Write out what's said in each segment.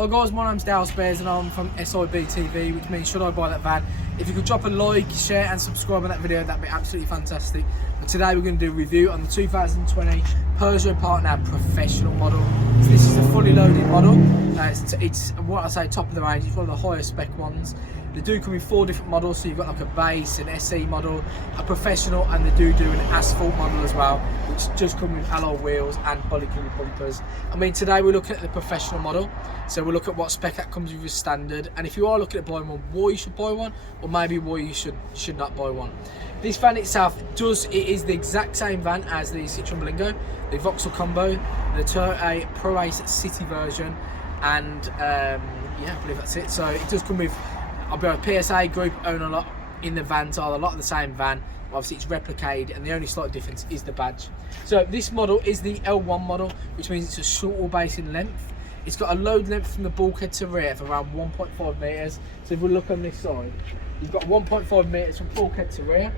Hi guys, my name's Dale Spears and I'm from SIB TV, which means should I buy that van? If you could drop a like, share and subscribe on that video, that'd be absolutely fantastic. And today we're going to do a review on the 2020 Peugeot Partner Professional model. So this is a fully loaded model. It's what I say top of the range, it's one of the higher spec ones. They do come in 4 different models, so you've got like a base, an SE model, a professional, and they do an asphalt model as well, which just come with alloy wheels and polycolored bumpers. I mean, today we're looking at the professional model, so we'll look at what spec that comes with as standard, and if you are looking at buying one, why you should buy one, or maybe why you should not buy one. This van itself it is the exact same van as the Citroen Berlingo, the Vauxhall Combo, the Toyota Pro Ace City version, and yeah, I believe that's it. So it does come with, I'll be honest, PSA group own a lot in the vans, are a lot of the same van. Obviously it's replicated and the only slight difference is the badge. So this model is the L1 model, which means it's a shorter base in length. It's got a load length from the bulkhead to rear of around 1.5 metres. So if we look on this side, you've got 1.5 metres from bulkhead to rear.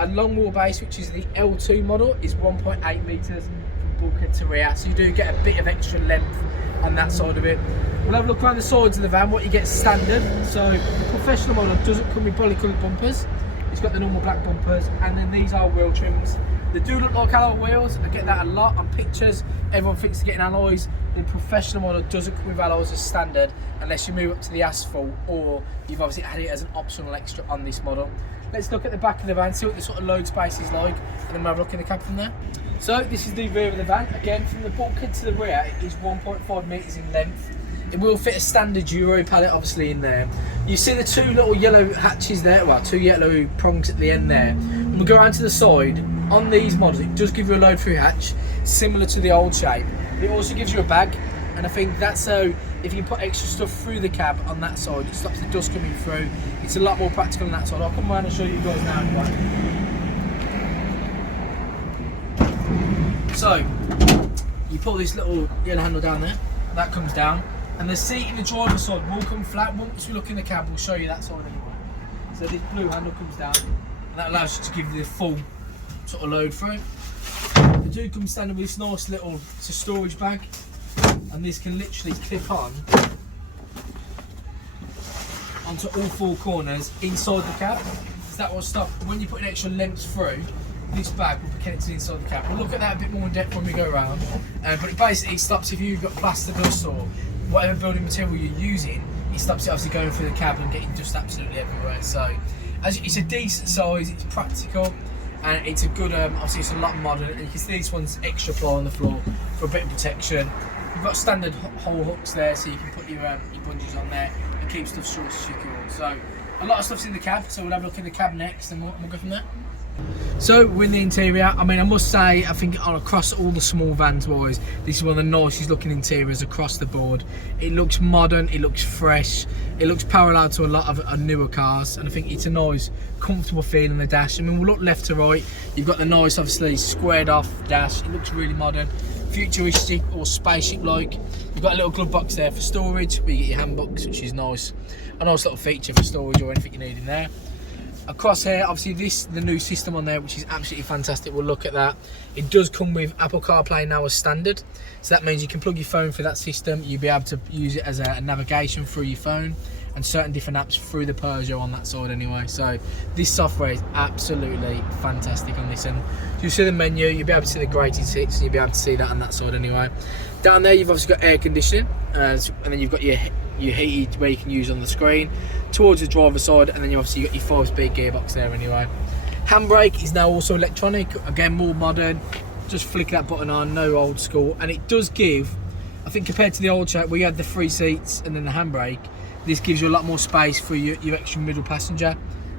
A long wheelbase, which is the L2 model, is 1.8 metres from bulkhead to rear. So you do get a bit of extra length on that side of it. We'll have a look around the sides of the van, what you get standard. So the professional model doesn't come with polycoloured bumpers. It's got the normal black bumpers, and then these are wheel trims. They do look like alloy wheels. I get that a lot on pictures. Everyone thinks they're getting alloys. The professional model doesn't come with alloys as standard unless you move up to the asphalt, or you've obviously had it as an optional extra on this model. Let's look at the back of the van, see what the sort of load space is like, and then we'll have a look in the cab from there. So this is the rear of the van. Again, from the bulkhead to the rear, it is 1.5 metres in length. It will fit a standard Euro pallet obviously in there. You see the 2 little yellow hatches there, well, 2 yellow prongs at the end there. When we go around to the side, on these models it does give you a load through hatch, similar to the old shape. It also gives you a bag, and I think that's so if you put extra stuff through the cab on that side, it stops the dust coming through. It's a lot more practical on that side. I'll come around and show you guys now anyway. So, you pull this little yellow handle down there, that comes down, and the seat in the driver's side will come flat. Once we look in the cab, we'll show you that side anyway. So this blue handle comes down, and that allows you to give you the full sort of load through. The do come standard with this nice little storage bag, and this can literally clip on onto all 4 corners inside the cab. So that will stop when you put an extra length through. This bag will be connected inside the cab. We'll look at that a bit more in depth when we go around. But it basically stops if you've got plaster dust or whatever building material you're using. It stops it obviously going through the cab and getting dust absolutely everywhere. So it's a decent size, it's practical, and it's a good, obviously it's a lot modern. And you can see this one's extra ply on the floor for a bit of protection. You've got standard hole hooks there, so you can put your bungees on there and keep stuff short and secure. So a lot of stuff's in the cab, so we'll have a look in the cab next and we'll go from there. So we're in the interior. I mean, I must say, I think across all the small vans wise, this is one of the nicest looking interiors across the board. It looks modern, it looks fresh, it looks parallel to a lot of newer cars, and I think it's a nice comfortable feel in the dash. I mean, we'll look left to right, you've got the nice obviously squared off dash. It looks really modern, futuristic or spaceship like. You've got a little glove box there for storage where you get your handbooks, which is nice. A nice little feature for storage or anything you need in there. Across here, obviously the new system on there, which is absolutely fantastic. We'll look at that. It does come with Apple CarPlay now as standard, so that means you can plug your phone through that system. You'll be able to use it as a navigation through your phone and certain different apps through the Peugeot on that side anyway. So this software is absolutely fantastic on this end. You see the menu, you'll be able to see the graded seats, and you'll be able to see that on that side anyway. Down there you've obviously got air conditioning, and then you've got your heated where you can use on the screen towards the driver's side, and then you obviously got your 5-speed gearbox there anyway. Handbrake is now also electronic, again more modern. Just flick that button on, no old school, and it does give, I think compared to the old shape where you had the 3 seats and then the handbrake, this gives you a lot more space for your extra middle passenger.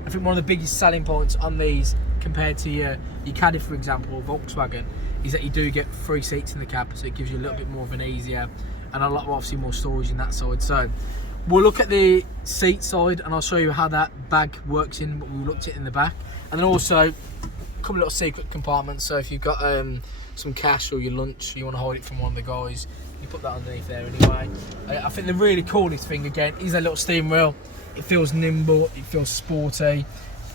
I think one of the biggest selling points on these compared to your Caddy, for example, or Volkswagen, is that you do get 3 seats in the cab, so it gives you a little bit more of an easier and a lot obviously more storage in that side. So we'll look at the seat side and I'll show you how that bag works in what we looked at in the back, and then also a couple of little secret compartments. So if you've got some cash or your lunch, you want to hold it from one of the guys, you put that underneath there anyway. I think the really coolest thing again is that little steering wheel. It feels nimble, it feels sporty,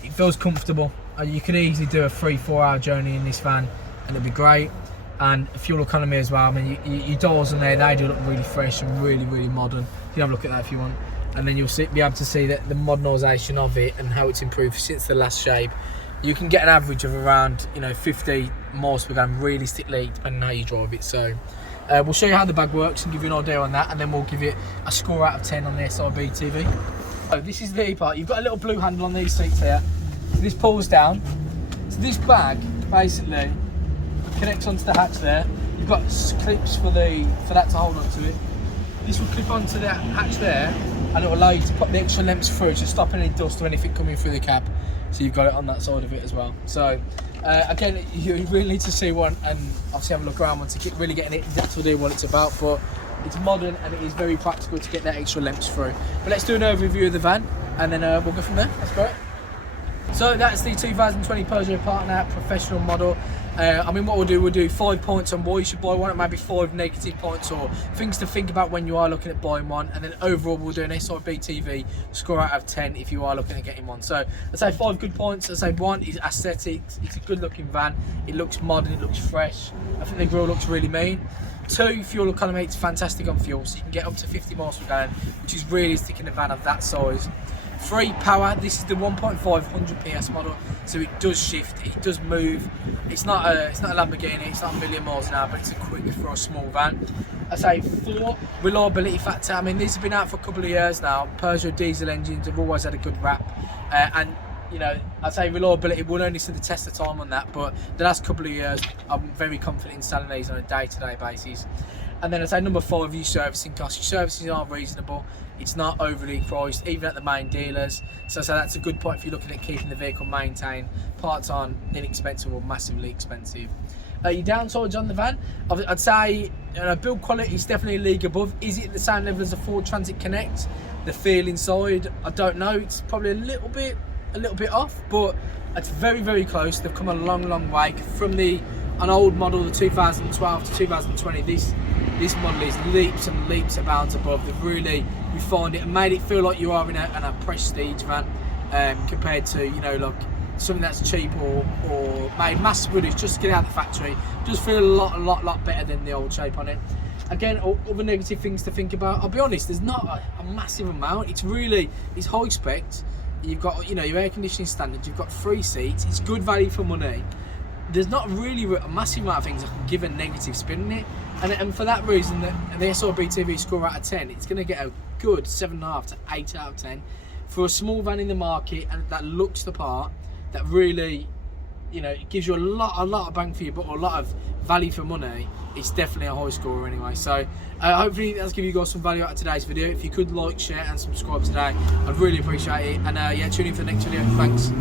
it feels comfortable. You could easily do a 3-4 hour journey in this van and it'd be great. and fuel economy as well. I mean, your doors in there, they do look really fresh and really, really modern. You can have a look at that if you want. And then you'll be able to see that the modernisation of it and how it's improved since the last shape. You can get an average of around 50 miles per gallon realistically, depending on how you drive it. So we'll show you how the bag works and give you an idea on that, and then we'll give it a score out of 10 on the SRB TV. So this is the part. You've got a little blue handle on these seats here. So this pulls down. So this bag basically connects onto the hatch there. You've got clips for that to hold onto it. This will clip onto that hatch there, and it will allow you to put the extra lamps through to stop any dust or anything coming through the cab. So you've got it on that side of it as well. So again, you really need to see one and obviously have a look around one to really get an in-depth idea what it's about. But it's modern and it is very practical to get that extra lamps through. But let's do an overview of the van, and then we'll go from there. That's great. So that's the 2020 Peugeot Partner Professional model. I mean, what we'll do 5 points on why you should buy one, and maybe 5 negative points or things to think about when you are looking at buying one, and then overall we'll do an SRB TV score out of 10 if you are looking at getting one. So I'd say 5 good points. I'd say 1 is aesthetics. It's a good looking van. It looks modern, it looks fresh. I think the grille looks really mean. 2, fuel economy. It's fantastic on fuel, so you can get up to 50 miles per gallon, which is realistic in a van of that size. 3, power. This is the 1.5 100 PS model, so it does shift, it does move. It's not a Lamborghini, it's not a million miles an hour, but it's a quick for a small van. I say 4, reliability factor. I mean, these have been out for a couple of years now. Peugeot diesel engines have always had a good rap, and I'd say reliability, we'll only see the test of time on that, but the last couple of years I'm very confident in selling these on a day-to-day basis. And then I'd say number 5, your servicing costs. Your services are reasonable. It's not overly priced, even at the main dealers. So that's a good point if you're looking at keeping the vehicle maintained. Parts aren't inexpensive or massively expensive. Your downsides on the van, I'd say build quality is definitely a league above. Is it the same level as the Ford Transit Connect? The feel inside, I don't know. It's probably a little bit off, but it's very, very close. They've come a long way from an old model, the 2012 to 2020. This model is leaps and leaps and bounds above. They've really refined it and made it feel like you are in a prestige van, compared to like something that's cheap or made mass produced just to get out of the factory. It does feel a lot better than the old shape on it. Again, other negative things to think about. I'll be honest, there's not a massive amount. It's high spec. You've got your air conditioning standard. You've got 3 seats. It's good value for money. There's not really a massive amount of things I can give a negative spin in it, and for that reason, the SRB TV score out of 10, it's going to get a good 7.5 to 8 out of 10 for a small van in the market, and that looks the part. That really, it gives you a lot of bang for your buck, or a lot of value for money. It's definitely a high score anyway. So hopefully that's given you guys some value out of today's video. If you could like, share, and subscribe today, I'd really appreciate it. And yeah, tune in for the next video. Thanks.